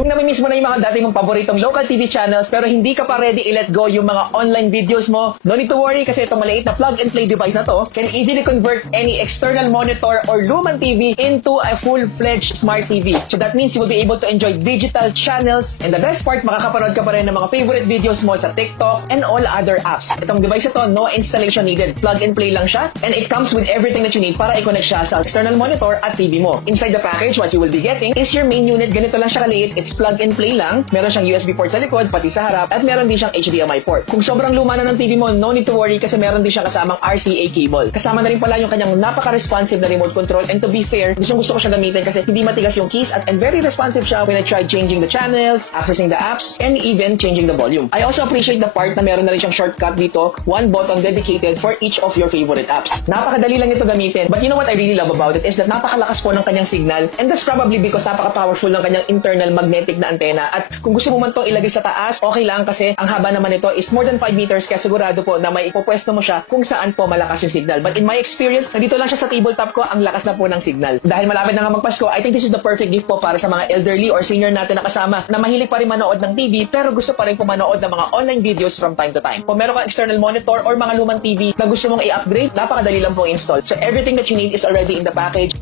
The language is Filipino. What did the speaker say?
Yung namimiss mo na yung mga dati mong paboritong local TV channels pero hindi ka pa ready i-let go yung mga online videos mo, no need to worry kasi itong maliit na plug-and-play device na to can easily convert any external monitor or lumang TV into a full-fledged smart TV. So that means you will be able to enjoy digital channels and the best part, makakapanood ka pa rin ng mga favorite videos mo sa TikTok and all other apps. Itong device ito, no installation needed. Plug-and-play lang siya and it comes with everything that you need para i-connect siya sa external monitor at TV mo. Inside the package, what you will be getting is your main unit. Ganito lang siya kaliit. It's plug-and-play lang. Meron siyang USB port sa likod, pati sa harap, at meron din siyang HDMI port. Kung sobrang luma na ng TV mo, no need to worry kasi meron din siyang kasamang RCA cable. Kasama na rin pala yung kanyang napaka-responsive na remote control and to be fair, gusto ko siya gamitin kasi hindi matigas yung keys at and very responsive siya when I tried changing the channels, accessing the apps, and even changing the volume. I also appreciate the part na meron na rin siyang shortcut dito, one button dedicated for each of your favorite apps. Napakadali lang ito gamitin, but you know what I really love about it is that napakalakas po ng kanyang signal and that's probably because napaka-powerful ng kanyang internal magnetic na antena at kung gusto mo man itong ilagay sa taas, okay lang kasi ang haba naman ito is more than 5 meters kaya sigurado po na may ipopwesto mo siya kung saan po malakas yung signal. But in my experience, nandito lang siya sa tabletop ko, ang lakas na po ng signal. Dahil malapit na nga magpasko, I think this is the perfect gift po para sa mga elderly or senior natin na kasama na mahilig pa rin manood ng TV pero gusto pa rin po manood ng mga online videos from time to time. Kung meron kang external monitor or mga lumang TV na gusto mong i-upgrade, napakadali lang pong install. So everything that you need is already in the package.